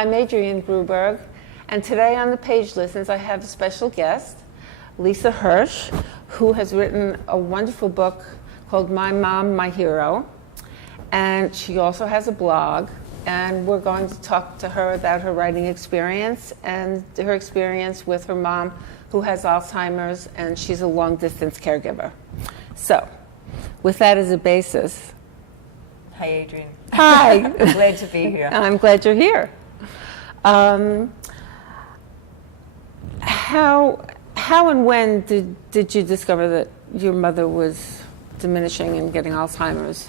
I'm Adrienne Gruberg, and today on the Page Listens I have a special guest, Lisa Hirsch, who has written a wonderful book called My Mom, My Hero, and she also has a blog, and we're going to talk to her about her writing experience and her experience with her mom, who has Alzheimer's, and she's a long-distance caregiver. So, with that as a basis... Hi, Adrienne. Hi. I'm glad to be here. I'm glad you're here. How and when did you discover that your mother was diminishing and getting Alzheimer's?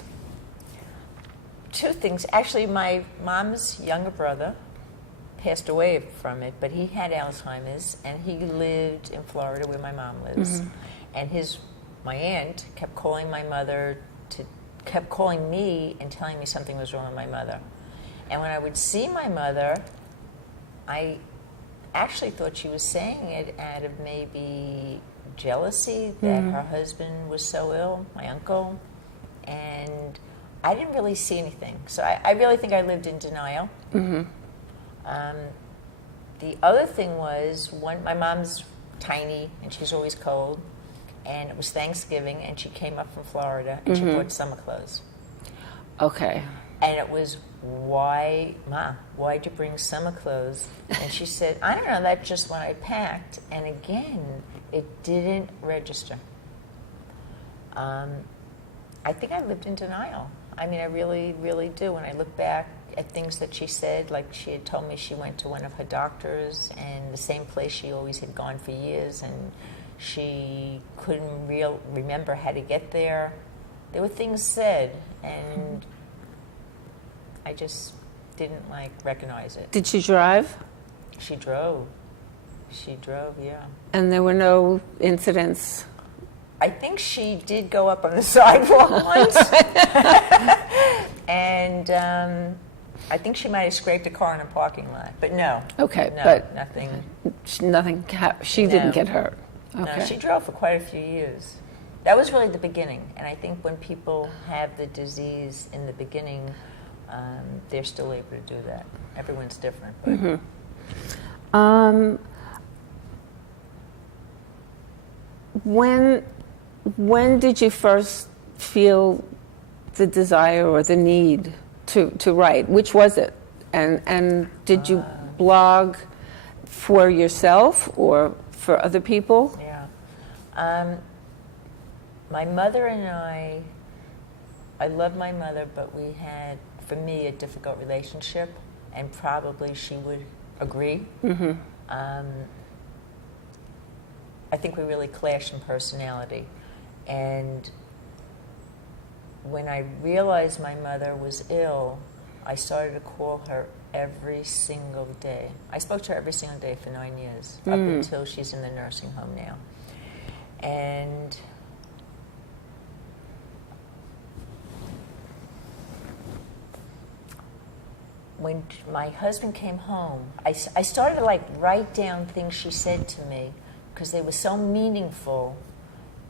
Two things. Actually, my mom's younger brother passed away from it, but he had Alzheimer's, and he lived in Florida where my mom lives. Mm-hmm. And my aunt kept calling my mother kept calling me and telling me something was wrong with my mother. And when I would see my mother, I actually thought she was saying it out of maybe jealousy that her husband was so ill, my uncle, and I didn't really see anything. So I really think I lived in denial. Mm-hmm. The other thing was, my mom's tiny and she's always cold, and it was Thanksgiving, and she came up from Florida, and she bought summer clothes. Okay. And it was, why'd you bring summer clothes? And she said, I don't know, that's just what I packed. And again, it didn't register. I think I lived in denial. I mean, I really, really do. When I look back at things that she said, like she had told me she went to one of her doctors, and the same place she always had gone for years, and she couldn't remember how to get there. There were things said, and I just didn't recognize it. Did she drive? She drove. Yeah. And there were no incidents? I think she did go up on the sidewalk once. And I think she might have scraped a car in a parking lot, but no. Okay, no, but nothing. She didn't get hurt. Okay. No, she drove for quite a few years. That was really the beginning, and I think when people have the disease in the beginning, they're still able to do that. Everyone's different. But. Mm-hmm. When did you first feel the desire or the need to write? Which was it? And did you blog for yourself or for other people? Yeah. My mother and I love my mother, but we had, for me, a difficult relationship, and probably she would agree. Mm-hmm. I think we really clashed in personality. And when I realized my mother was ill, I started to call her every single day. I spoke to her every single day for 9 years, up until she's in the nursing home now. And when my husband came home, I started to write down things she said to me, because they were so meaningful.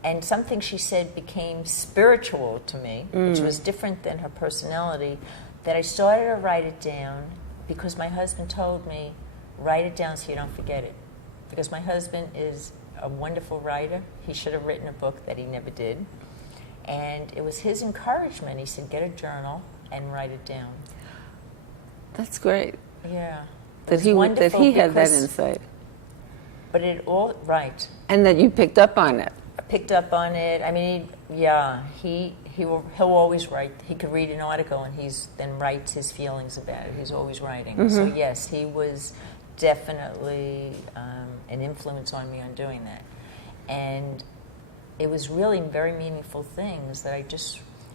And something she said became spiritual to me, which was different than her personality, that I started to write it down because my husband told me, write it down so you don't forget it. Because my husband is a wonderful writer. He should have written a book that he never did. And it was his encouragement. He said, get a journal and write it down. That's great. Yeah. That he had that insight. But it all, right. And that you picked up on it. Picked up on it. I mean, he'll always write. He could read an article and then writes his feelings about it. He's always writing. Mm-hmm. So yes, he was definitely an influence on me on doing that. And it was really very meaningful things that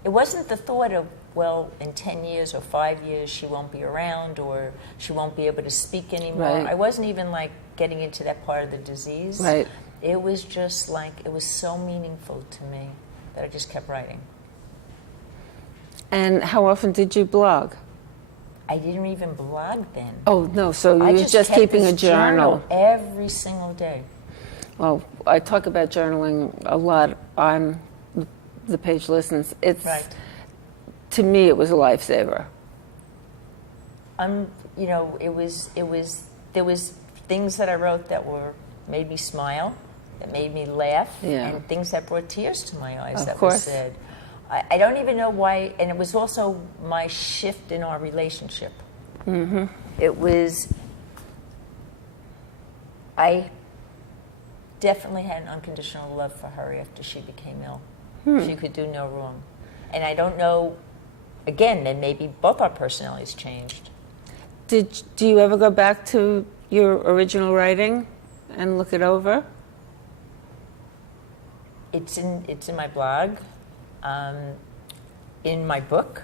it wasn't the thought of, well, in 10 years or 5 years she won't be around or she won't be able to speak anymore. Right. I wasn't even getting into that part of the disease. Right. It was just it was so meaningful to me that I just kept writing. And how often did you blog? I didn't even blog then. Oh, no, so you were just keeping a journal. Every single day. Well, I talk about journaling a lot on the Page Listens. It's, right. To me, it was a lifesaver. there was things that I wrote that made me smile, that made me laugh, and things that brought tears to my eyes that were said. I don't even know why, and it was also my shift in our relationship. Mm-hmm. I definitely had an unconditional love for her after she became ill. She could do no wrong. And I don't know, again, then maybe both our personalities changed. Do you ever go back to your original writing and look it over? It's in my blog. In my book,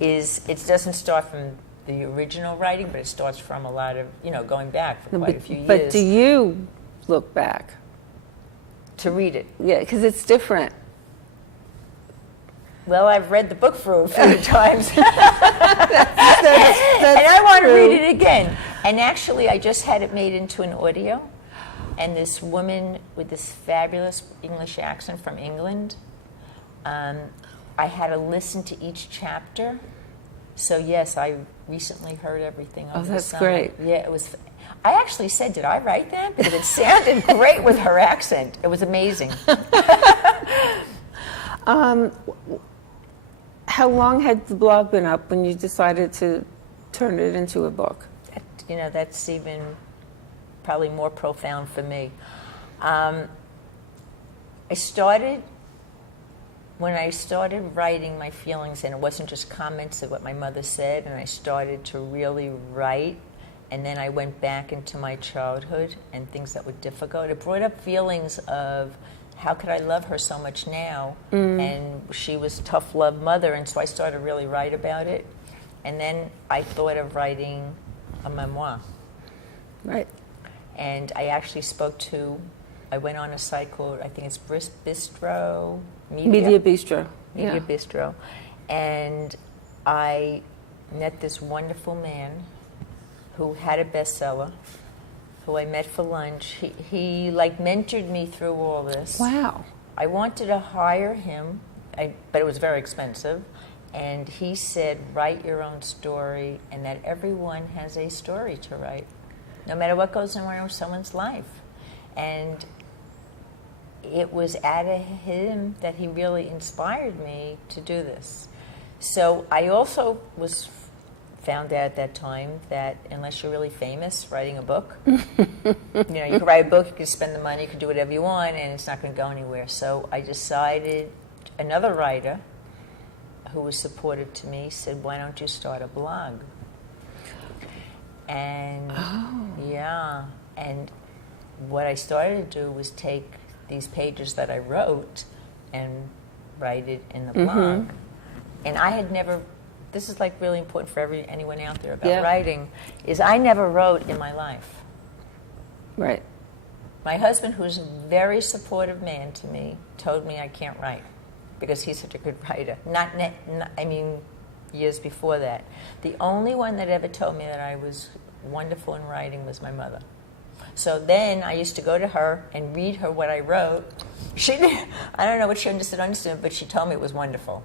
it doesn't start from the original writing, but it starts from a lot of, going back for quite a few years. But do you look back? To read it? Yeah, because it's different. Well, I've read the book for a few times. That's and I want to true. read it again. And actually, I just had it made into an audio. And this woman with this fabulous English accent from England, I had to listen to each chapter. So yes, I recently heard everything over the summer. That's great. Yeah, it was. I actually said, did I write that? Because it sounded great with her accent. It was amazing. How long had the blog been up when you decided to turn it into a book? That's even probably more profound for me. When I started writing my feelings, and it wasn't just comments of what my mother said, and I started to really write, and then I went back into my childhood and things that were difficult. It brought up feelings of how could I love her so much now? And she was a tough love mother, and so I started to really write about it. And then I thought of writing a memoir. Right. And I actually I went on a site called, I think it's Bistro Media Bistro. Media Bistro. And I met this wonderful man who had a bestseller, who I met for lunch. He mentored me through all this. Wow. I wanted to hire him, but it was very expensive. And he said, write your own story, and that everyone has a story to write, no matter what goes on in someone's life. And it was out of him that he really inspired me to do this. So I also found out at that time that unless you're really famous writing a book, you can write a book, you can spend the money, you can do whatever you want, and it's not going to go anywhere. So I decided, another writer who was supportive to me said, why don't you start a blog? And and what I started to do was take these pages that I wrote and write it in the blog. And I had never, this is really important for anyone out there about writing, is I never wrote in my life. Right. My husband, who's a very supportive man to me, told me I can't write because he's such a good writer. Years before that. The only one that ever told me that I was wonderful in writing was my mother. So then I used to go to her and read her what I wrote. I don't know what she understood, but she told me it was wonderful.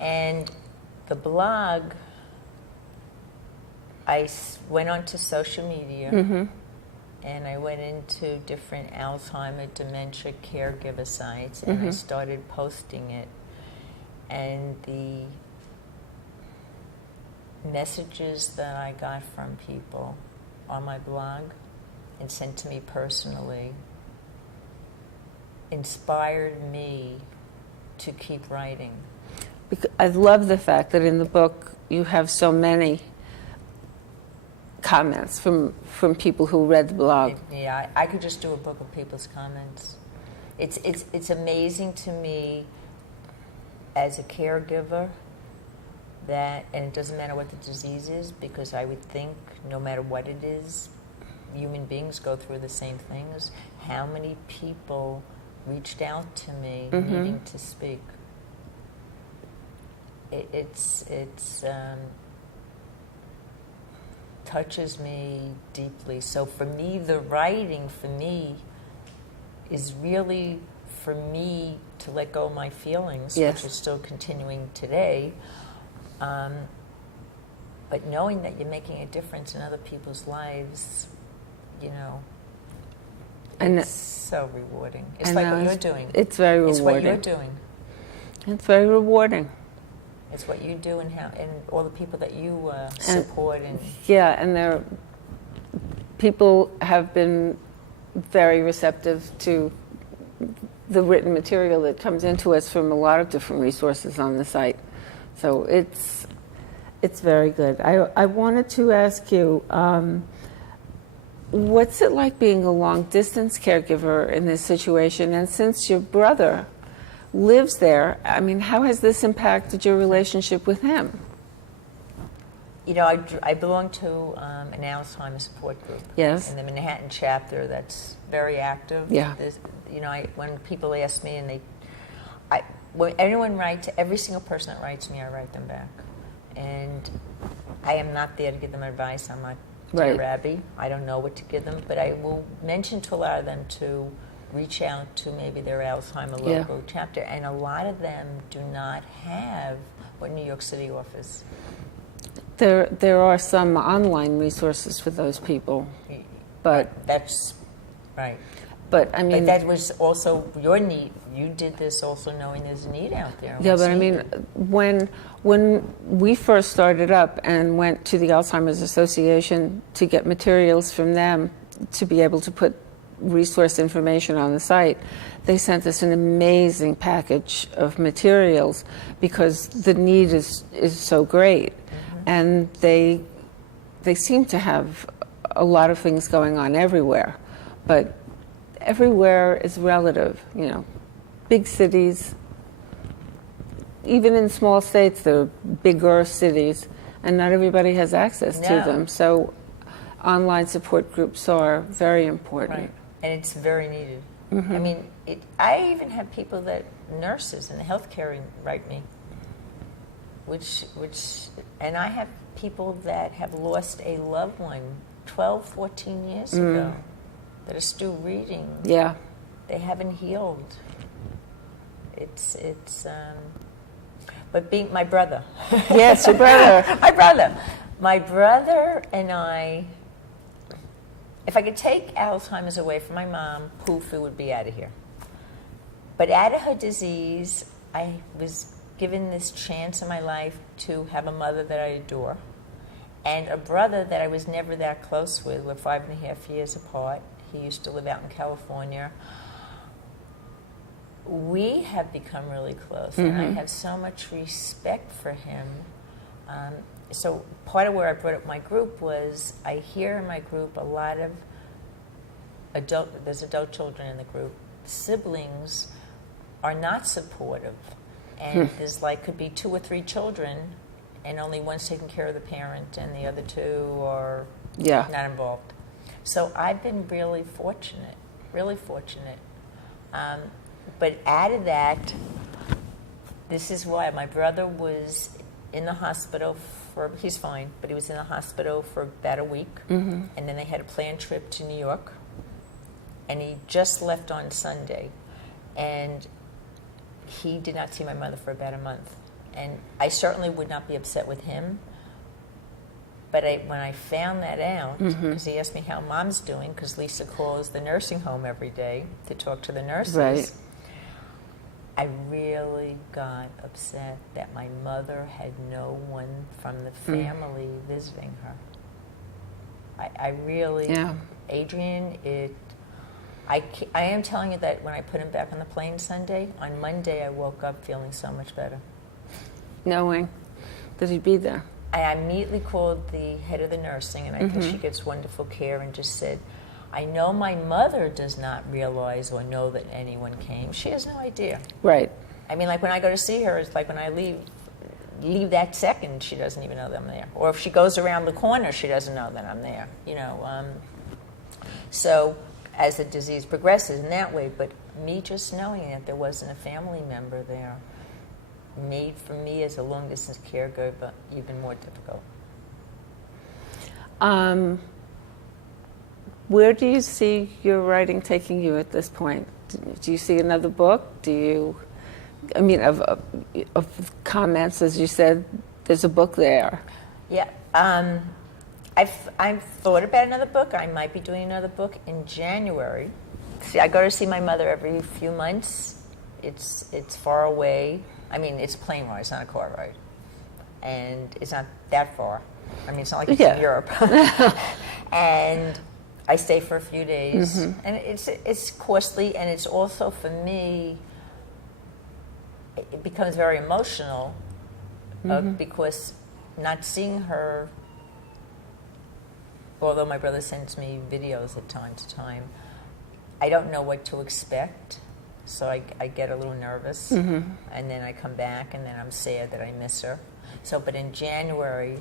And the blog, I went onto social media, and I went into different Alzheimer, dementia, caregiver sites, and I started posting it. And the messages that I got from people on my blog and sent to me personally inspired me to keep writing. I love the fact that in the book you have so many comments from people who read the blog. I could just do a book of people's comments. It's amazing to me as a caregiver that, and it doesn't matter what the disease is, because I would think no matter what it is, human beings go through the same things. How many people reached out to me needing to speak? It's touches me deeply. So for me, the writing for me is really for me to let go of my feelings, which is still continuing today. But knowing that you're making a difference in other people's lives, And it's so rewarding. It's and like what you're doing. It's very rewarding. It's what you're doing. It's very rewarding. It's what you do and all the people that you support. Yeah, and people have been very receptive to the written material that comes into us from a lot of different resources on the site. So it's very good. I wanted to ask you, what's it like being a long-distance caregiver in this situation? And since your brother lives there, I mean, how has this impacted your relationship with him? I belong to an Alzheimer's support group. Yes. In the Manhattan chapter that's very active. Yeah. When people ask me when anyone writes, every single person that writes me, I write them back. And I am not there to give them advice. I'm not Dear Rabbi. I don't know what to give them, but I will mention to a lot of them to reach out to maybe their Alzheimer's local chapter. And a lot of them do not have what New York City offers. There are some online resources for those people, but that's right. But I mean, but that was also your need. You did this also knowing there's a need out there. Yeah, but I mean, when we first started up and went to the Alzheimer's Association to get materials from them to be able to put resource information on the site, they sent us an amazing package of materials because the need is so great. And they seem to have a lot of things going on everywhere, but everywhere is relative. Big cities, even in small states, there are bigger cities, and not everybody has access to them. So online support groups are very important. Right. And it's very needed. I mean, I even have people nurses in the healthcare write me. And I have people that have lost a loved one 12, 14 years ago that are still reading. Yeah. They haven't healed. But being my brother. Yes, your brother. My brother and I, if I could take Alzheimer's away from my mom, poof, it would be out of here. But out of her disease, I was given this chance in my life to have a mother that I adore and a brother that I was never that close with. We're 5.5 years apart. He used to live out in California. We have become really close, and I have so much respect for him. So part of where I brought up my group was I hear in my group a lot of there's adult children in the group. Siblings are not supportive. And there's could be 2 or 3 children, and only one's taking care of the parent, and the other 2 are not involved. So I've been really fortunate. But out of that, this is why my brother was in the hospital he's fine, but he was in the hospital for about a week, and then they had a planned trip to New York, and he just left on Sunday, and he did not see my mother for about a month. And I certainly would not be upset with him. But when I found that out, because he asked me how Mom's doing, because Lisa calls the nursing home every day to talk to the nurses, I really got upset that my mother had no one from the family visiting her. I really, Adrienne, I am telling you that when I put him back on the plane Sunday, on Monday I woke up feeling so much better. Knowing that he'd be there. I immediately called the head of the nursing, and I think she gets wonderful care, and just said, I know my mother does not realize or know that anyone came. She has no idea. Right. I mean, when I go to see her, it's like when I leave that second, she doesn't even know that I'm there. Or if she goes around the corner, she doesn't know that I'm there. So as the disease progresses in that way, but me just knowing that there wasn't a family member there made for me as a long-distance caregiver even more difficult. Where do you see your writing taking you at this point? Do you see another book? Of comments, as you said, there's a book there. Yeah. I've thought about another book. I might be doing another book in January. See, I go to see my mother every few months. It's far away. I mean, it's a plane ride. It's not a car ride, and it's not that far. I mean, it's not like it's in Europe. And I stay for a few days, and it's costly, and it's also for me. It becomes very emotional because not seeing her. Although my brother sends me videos at time to time, I don't know what to expect, so I get a little nervous, and then I come back, and then I'm sad that I miss her. So, but in January,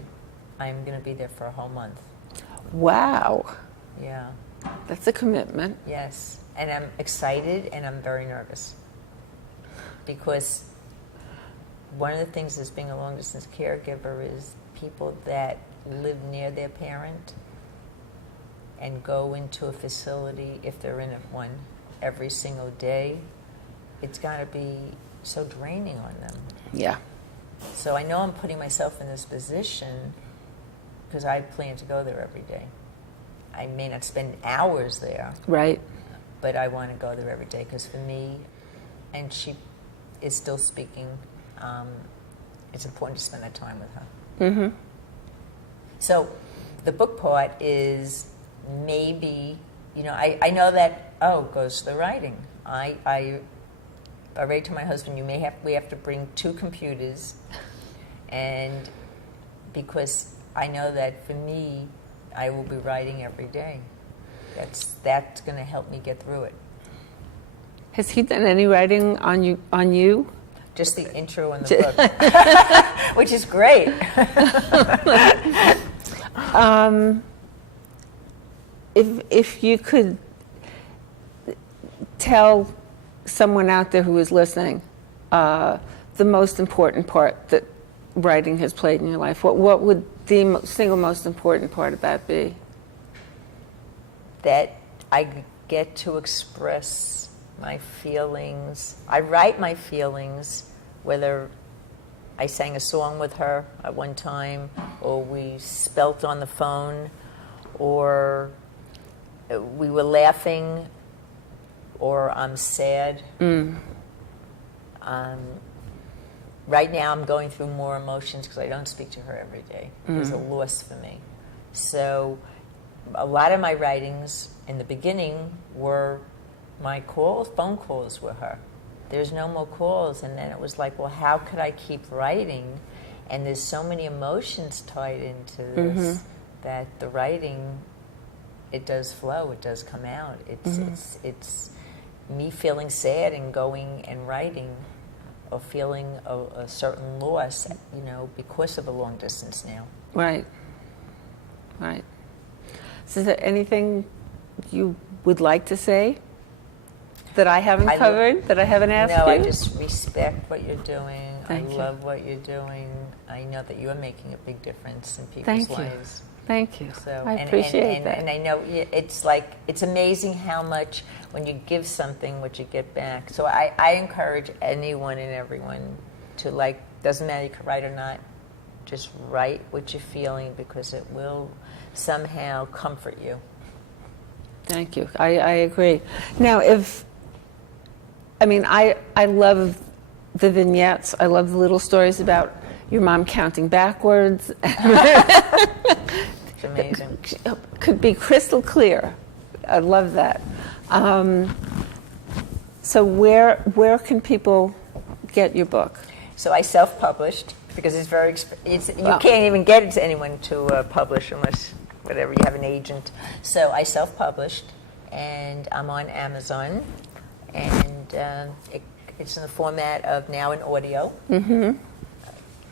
I'm going to be there for a whole month. Wow. Yeah. That's a commitment. Yes, and I'm excited, and I'm very nervous because one of the things as being a long-distance caregiver is people that live near their parent and go into a facility, if they're in one, every single day, it's got to be so draining on them. Yeah. So I know I'm putting myself in this position because I plan to go there every day. I may not spend hours there. Right. But I want to go there every day because for me, and she is still speaking, it's important to spend that time with her. So the book part is maybe, I know that, goes to the writing. I already told my husband, we have to bring 2 computers, and because I know that for me, I will be writing every day. That's going to help me get through it. Has he done any writing on you? Just the intro in the book, which is great. If you could tell someone out there who is listening the most important part that writing has played in your life, what would the single most important part of that be? That I get to express my feelings. I write my feelings, whether I sang a song with her at one time, or we spelt on the phone, or we were laughing, or I'm sad. Right now I'm going through more emotions because I don't speak to her every day. It's a loss for me. So a lot of my writings in the beginning were my phone calls with her. There's no more calls, and then it was like, well, how could I keep writing? And there's so many emotions tied into this that the writing, it does flow, it does come out. It's me feeling sad and going and writing, or feeling a certain loss, because of a long distance now. Right. So is there anything you would like to say that I haven't covered, that I haven't asked you? No, I just respect what you're doing. Thank you. Love what you're doing. I know that you are making a big difference in people's lives. Thank you. So, I appreciate that. And I know it's amazing how much when you give something, what you get back. So I encourage anyone and everyone to, doesn't matter if you can write or not, just write what you're feeling, because it will somehow comfort you. Thank you. I agree. Now, I love the vignettes. I love the little stories about your mom counting backwards. It's amazing. Could be crystal clear. I love that. So where can people get your book? So I self-published because it's very you can't even get it to anyone to publish unless whatever you have an agent. So I self-published, and I'm on Amazon, and it's in the format of now in audio.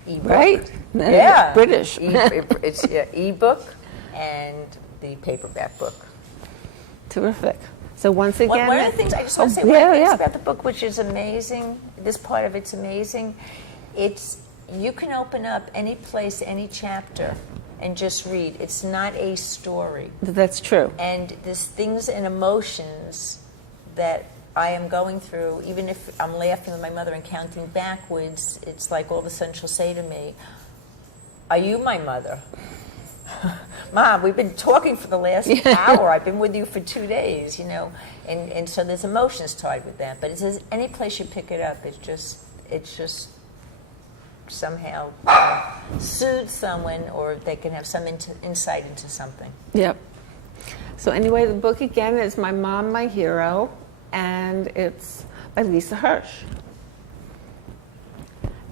E-book. Right? Yeah. British. It's e-book and the paperback book. Terrific. So once again, one of the things I just want to say, one of the things about the book, which is amazing, this part of it's amazing, you can open up any place, any chapter, and just read. It's not a story. That's true. And there's things and emotions that I am going through. Even if I'm laughing with my mother and counting backwards, it's like all of a sudden she'll say to me, Are you my mother? Mom, we've been talking for the last hour. I've been with you for 2 days, you know. And so there's emotions tied with that. But it says any place you pick it up, it's just somehow soothes someone, or they can have some insight into something. Yep. So anyway, the book again is My Mom, My Hero, and it's by Lisa Hirsch.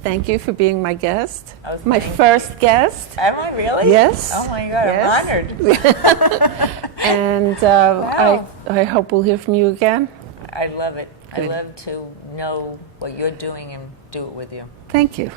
Thank you for being my guest. Oh, My first guest. Am I really? Yes. Oh my God, Yes. I'm honored. And Wow. I hope we'll hear from you again. I love it. Good. I love to know what you're doing and do it with you. Thank you.